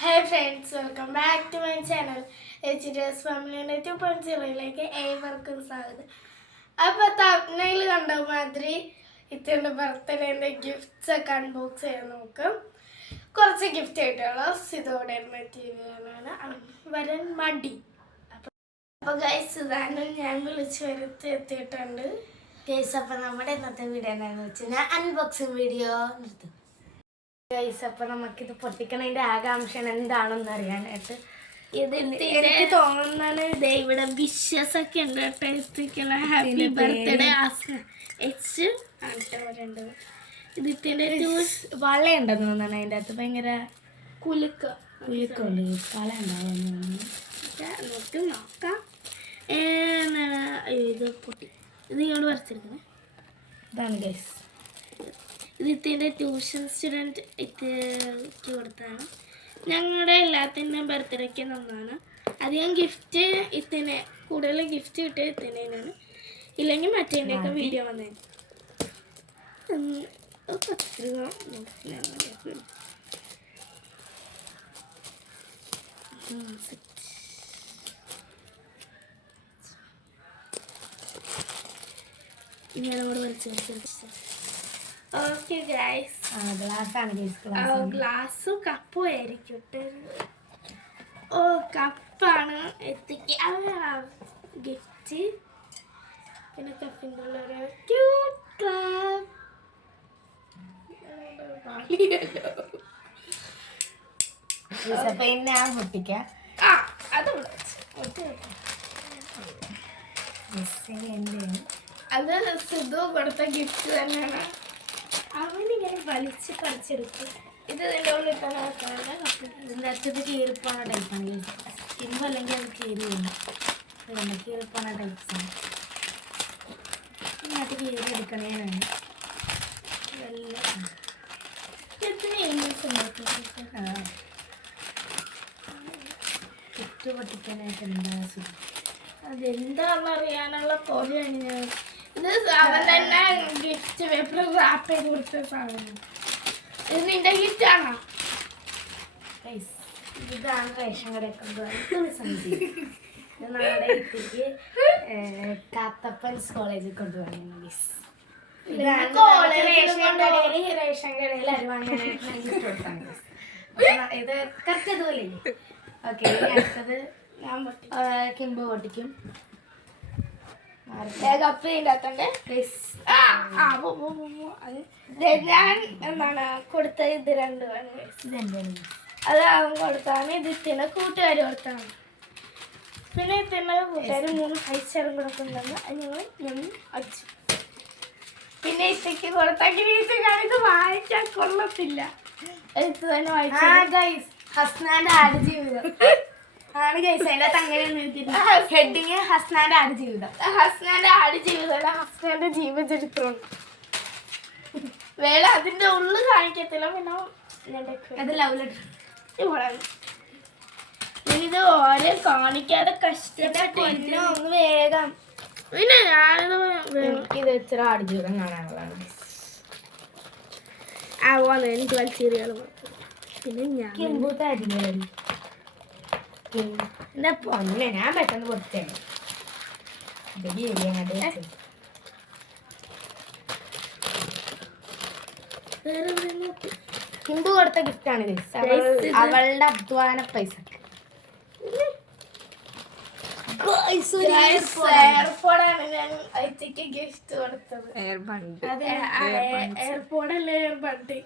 Hi friends, welcome back to my channel. HDS Family 2.0 ഏവർക്കും സ്വാഗതം. അപ്പോൾ തബ്നയിൽ കണ്ട മാതിരി ഇത്തിൻ്റെ ബർത്ത്ഡേൻ്റെ ഗിഫ്റ്റ്സ് ഒക്കെ അൺബോക്സ് ചെയ്യാൻ നോക്കാം. കുറച്ച് ഗിഫ്റ്റ് ആയിട്ടുള്ള ഇതോടെ മെറ്റീരിയലാണ് വരാൻ മടി. അപ്പോൾ ഗൈസ് ഇതാണ് ഞാൻ വിളിച്ച് എത്തിയിട്ടുണ്ട്. ഗൈസ് അപ്പോൾ നമ്മുടെ ഇന്നത്തെ വീഡിയോ എന്താണെന്ന് വെച്ചാൽ അൺബോക്സിങ് വീഡിയോ നിർത്തും. ഗൈസ് അപ്പോൾ നമുക്കിത് പൊട്ടിക്കണതിൻ്റെ ആകാംക്ഷ എന്താണെന്ന് അറിയാനായിട്ട് എനിക്ക് തോന്നുന്നതാണ് ഇത് ഇവിടെ വിശ്വസൊക്കെ ഉണ്ട് കേട്ടോ. ഹാപ്പി ബർത്ത്ഡേ എച്ച് വരേണ്ടത് ഇത് ഇതിൻ്റെ വളയുണ്ടെന്ന് തോന്നുന്നു. അതിൻ്റെ അകത്ത് ഭയങ്കര കുലുക്കുണ്ട് കള ഉണ്ടാവുമെന്ന് നമുക്ക് നോക്കാം. ഇത് പൊട്ടി ഇത് ഇങ്ങോട്ട് വരച്ചിരിക്കുന്നത് ഇതാണ് ഗൈസ്. ഇത് ഇതിൻ്റെ ട്യൂഷൻ സ്റ്റുഡൻറ്റ് ഇക്ക് കൊടുത്താണ്. ഞങ്ങളുടെ എല്ലാത്തിൻ്റെയും ബർത്ത്ഡേക്ക് തന്നതാണ്. അധികം ഗിഫ്റ്റ് ഇതിനെ കൂടുതൽ ഗിഫ്റ്റ് കിട്ടിയ ഇതിനാണ്. ഇല്ലെങ്കിൽ മറ്റേൻ്റെയൊക്കെ വീഡിയോ വന്നേ. ഞാനോട് വലിച്ചു ഓക്കെ ഗൈസ്, ഗ്ലാസ്സും കപ്പും ആയിരിക്കും. ഓ കപ്പാണ് ഗിഫ്റ്റ്. പിന്നെ കപ്പിൻ്റെ ഉള്ളൊരു ക്യൂട്ട് ക്ലാപ്പ്. അത് സിധു കൊടുത്ത ഗിഫ്റ്റ് തന്നെയാണ്. അവനിങ്ങനെ വലിച്ച് പറിച്ചെടുക്കും. ഇത് ഇതിൻ്റെ ഉള്ളിൽ തന്നെ ഇതിൻ്റെ അച്ഛത് കീറിപ്പാണ ടൈപ്പാണ്. സ്കിന്നും അല്ലെങ്കിൽ അത് കീറി വേണം. കീറിപ്പാണ ടൈപ്സാണ്. ഇതിനകത്ത് കീറി എടുക്കണേനാണ്. ചുറ്റു പൊട്ടിക്കാനായിട്ട് എന്താ സുഖം. അതെന്താണെന്ന് അറിയാനുള്ള പോലെയാണ് ഞാൻ. ഇത് അവൻ തന്നെ ഗിഫ്റ്റ് പേപ്പർ റാപ്പ് ചെയ്ത് കൊടുത്ത സാധനം. ഇത് നിന്റെ ഗിഫ്റ്റ് ആണോ? ഇതാണ് റേഷൻ കടയിൽ കൊണ്ടുപോകാൻ സന്ധി. ഇത് നമ്മുടെ ഇത്തിക്ക് കാത്തപ്പൻസ് കോളേജിൽ കൊണ്ടുപോകാൻ റേഷൻ കടയിൽ അരി വാങ്ങാനായിട്ട് ഗിഫ്റ്റ് കൊടുത്താണ്. ഇത് കറക്റ്റ് അതുപോലെ. ഓക്കെ, അടുത്തത് കിംബ് പൊട്ടിക്കും. ഞാൻ എന്താണ് കൊടുത്ത ഇത് രണ്ടുമാണ്. അത് അവൻ കൊടുത്താണ്. ഇത് ഇത്തിൻ്റെ കൂട്ടുകാർ കൊടുത്താണ്. പിന്നെ ഇത്തിൻ്റെ കൂട്ടുകാർ 3 പൈസയും കൊടുക്കുന്നുണ്ടെന്ന് ഞങ്ങൾ അടിച്ചു. പിന്നെ ഇത്തേക്ക് കൊടുത്താൽ ഇത് വായിക്കാൻ കൊള്ളത്തില്ല. എടുത്ത് തന്നെ വായിച്ചു. ഹസ്നാന്റെ ആടുജീവിതം ആണ് ഗൈസ്. അതിനകത്ത് അങ്ങനെ ഹെഡിങ് ഹസ്നാന്റെ ആടുജീവിതം. ഹസ്നാന്റെ ആടുജീവിതം ഹസ്നാന്റെ ജീവചരിത്രം. വേള അതിന്റെ ഉള്ളു കാണിക്കത്തില്ല. പിന്നെ അത് ലവ് ലെറ്റർ. ഇത് ഓരോ കാണിക്കാതെ കഷ്ടപ്പെട്ട് ഒന്ന് വേഗം. പിന്നെ ഞാനിത് ഇത്ര ആടുജീവിതം കാണാനുള്ളതാണ്. എനിക്ക് വലിച്ചെറിയാൾ. പിന്നെ ഞാൻ എന്താ പൊന്നെ ഞാൻ പെട്ടെന്ന് കൊടുത്തേ. ഹിന്ദു കൊടുത്ത ഗിഫ്റ്റാണ് അവളുടെ അധ്വാന പൈസ. എയർപോർട്ടാണ് ഞാൻ അയച്ചക്ക് ഗിഫ്റ്റ് കൊടുത്തത്. എയർപോർട്ടല്ലേ എയർബഡ്.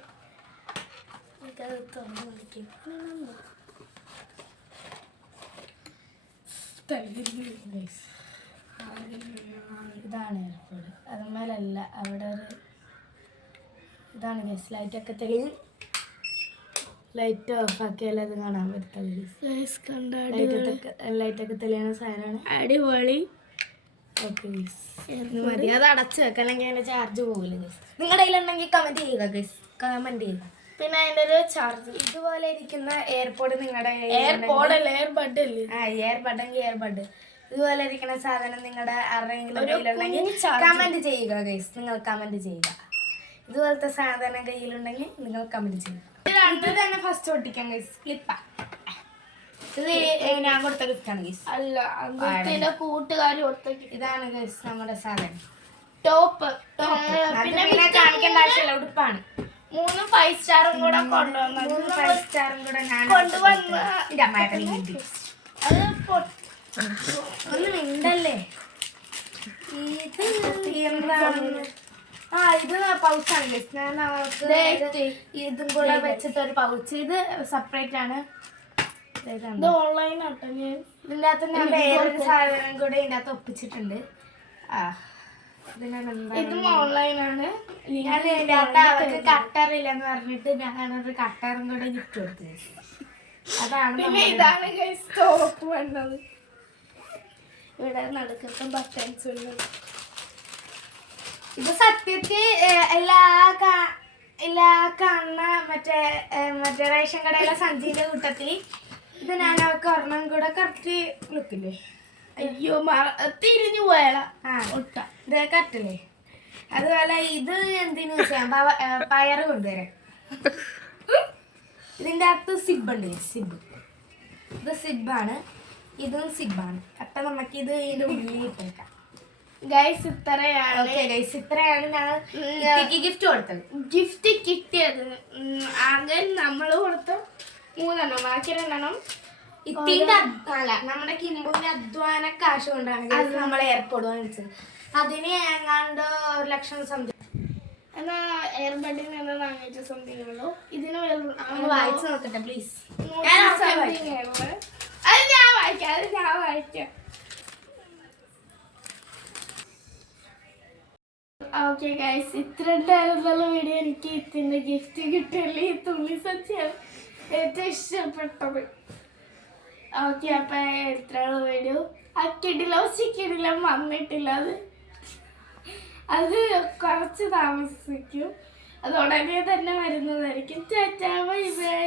എനിക്കത് തുറന്നു വിളിക്കും. ഇതാണ് എയർപോർട്ട്. അതുമേലല്ല അവിടെ ഒരു ഇതാണ് ഗൈസ്. ലൈറ്റൊക്കെ തെളിയും. ലൈറ്റ് ഓഫ് ആക്കിയാലേ അത് കാണാൻ പറ്റുള്ളൂ. ലൈറ്റൊക്കെ തെളിയുന്ന സാധനമാണ്. അടിപൊളി. ഓക്കെ ഗൈസ്, മതി. അത് അടച്ചു വെക്കാം, അല്ലെങ്കിൽ അതിൻ്റെ ചാർജ് പോകില്ല ഗൈസ്. നിങ്ങളുടെ കയ്യിലുണ്ടെങ്കിൽ കമൻറ്റ് ചെയ്യുക ഗൈസ്, കമൻറ്റ് ചെയ്യുക. പിന്നെ അതിൻ്റെ ഒരു ചാർജ് ഇതുപോലെ ഇരിക്കുന്ന എയർപോർട്ട് നിങ്ങളുടെ എയർബഡ് എയർബഡ് ഇതുപോലെ ഇരിക്കുന്ന സാധനം നിങ്ങളുടെ ആരുടെയെങ്കിലും കയ്യിലുണ്ടെങ്കിൽ കമൻറ്റ് ചെയ്യുക ഗൈസ്. നിങ്ങൾ കമൻറ്റ് ചെയ്യുക. ഇതുപോലത്തെ സാധനം കയ്യിലുണ്ടെങ്കിൽ നിങ്ങൾ കമൻറ്റ് ചെയ്യുക. ഇത് തന്നെ ഫസ്റ്റ് ഒട്ടിക്കാം ഗൈസ്. ക്ലിപ്പാ ഇത് ഞാൻ കൊടുത്ത ഗിഫ്റ്റാണ് ഗൈസ്. അല്ല അങ്കിളിന്റെ കൂട്ടുകാർ കൊടുത്ത ഇതാണ് ഗൈസ് നമ്മുടെ സാധനം. ടോപ്പ്. പിന്നെ കാണിക്കേണ്ട ആവശ്യമില്ല, ഉടുപ്പാണ്. 3 5 സ്റ്റാറും കൂടെ കൊണ്ടുവന്നത്. 3 5 സ്റ്റാറും കൂടെ ഞാൻ കൊണ്ടുവന്ന് എന്റെ അമ്മയുടെ കിട്ടി. അത് ഒന്ന് മിണ്ടല്ലേ. ഇത് എന്താണ്? ഇത് പൗച്ചാണ് ഗൈസ്. ഞാൻ അവർക്ക് ഇതും കൂടെ വെച്ചിട്ടൊരു പൗച്ച്. ഇത് സെപ്പറേറ്റ് ആണ്. ഇത് ഓൺലൈൻ ആട്ടോ. ഞാൻ ഇതിൻ്റെ അകത്ത് ഞാൻ വേറൊരു സാധനം കൂടെ ഇതിൻ്റെ അകത്ത് ഒപ്പിച്ചിട്ടുണ്ട്. ഇതും ഓൺലൈൻ ആണ്. ഞാൻ ഇതിൻ്റെ അകത്ത് അവർക്ക് കട്ടറില്ലെന്ന് പറഞ്ഞിട്ട് ഞാനൊരു കട്ടറും കൂടെ ഗിഫ്റ്റ് കൊടുത്തത്. അതാണ്. പിന്നെ ഇതാണ് ഗൈസ് ടോപ്പ് വേണ്ടത്. ഇവിടെ നടുക്കത്തെ ബട്ടൺസ് ഉണ്ട്. ഇത് സത്യത്തിൽ എല്ലാ കാണുന്ന മറ്റേ റേഷൻ കടയിലെ സഞ്ചിന്റെ കൂട്ടത്തിൽ ഇത് ഞാൻ അവർക്ക് ഒരെണ്ണം കൂടെ കറക്റ്റ് ലുക്കില്ലേ. അയ്യോ തിരിഞ്ഞു പോയാല ഒട്ട ഇത് കറക്റ്റല്ലേ. അതുപോലെ ഇത് എന്തിനു യൂസ് ചെയ്യാം? പയറ് കൊണ്ടുവരാൻ. ഇതിൻ്റെ അകത്ത് സിബ് ഉണ്ട്. സിബ് ഇത് സിബാണ്. ഇതും സിബാണ്. കട്ട നമുക്ക് ഇത് ഇതിൻ്റെ ഉള്ളിൽ ഇട്ടേക്കാം. ഗൈസ് ഇത്രയാണ് ഞാൻ ഗിഫ്റ്റ് കൊടുത്തത്. ഗിഫ്റ്റ് കിട്ടിയത് ആകെ നമ്മൾ കൊടുത്ത 3 എണ്ണം. ബാക്കി 2 എണ്ണം ഇത്തിന്റെ അല്ല, നമ്മുടെ കിംബുവിന്റെ അധ്വാന കാശ് കൊണ്ടാണ് നമ്മൾ എയർപോർട്ട് വാങ്ങിച്ചത്. അതിന് എങ്ങാണ്ട് 1 ലക്ഷം സംതിങ്. എന്നാ എയർബഡിൽ നിന്ന് 400 സംതിങ് ഉള്ളൂ. ഇതിന് വായിച്ചു നോക്കട്ടെ പ്ലീസ്. അത് ഞാൻ വായിക്കാം. ഓക്കെ ഗൈസ്, ഇത്ര ഉണ്ടായിരുന്നുള്ള വീഡിയോ. എനിക്ക് ഇതിൻ്റെ ഗിഫ്റ്റ് കിട്ടിയല്ലേ ഈ തുണി സഞ്ചിയാണ് ഏറ്റവും ഇഷ്ടപ്പെട്ടത്. ഓക്കെ, അപ്പം എത്രയുള്ള വീഡിയോ. ആ കിടിലം വന്നിട്ടില്ല. അത് കുറച്ച് താമസിക്കും. അത് ഉടനെ തന്നെ വരുന്നതായിരിക്കും. Bye bye.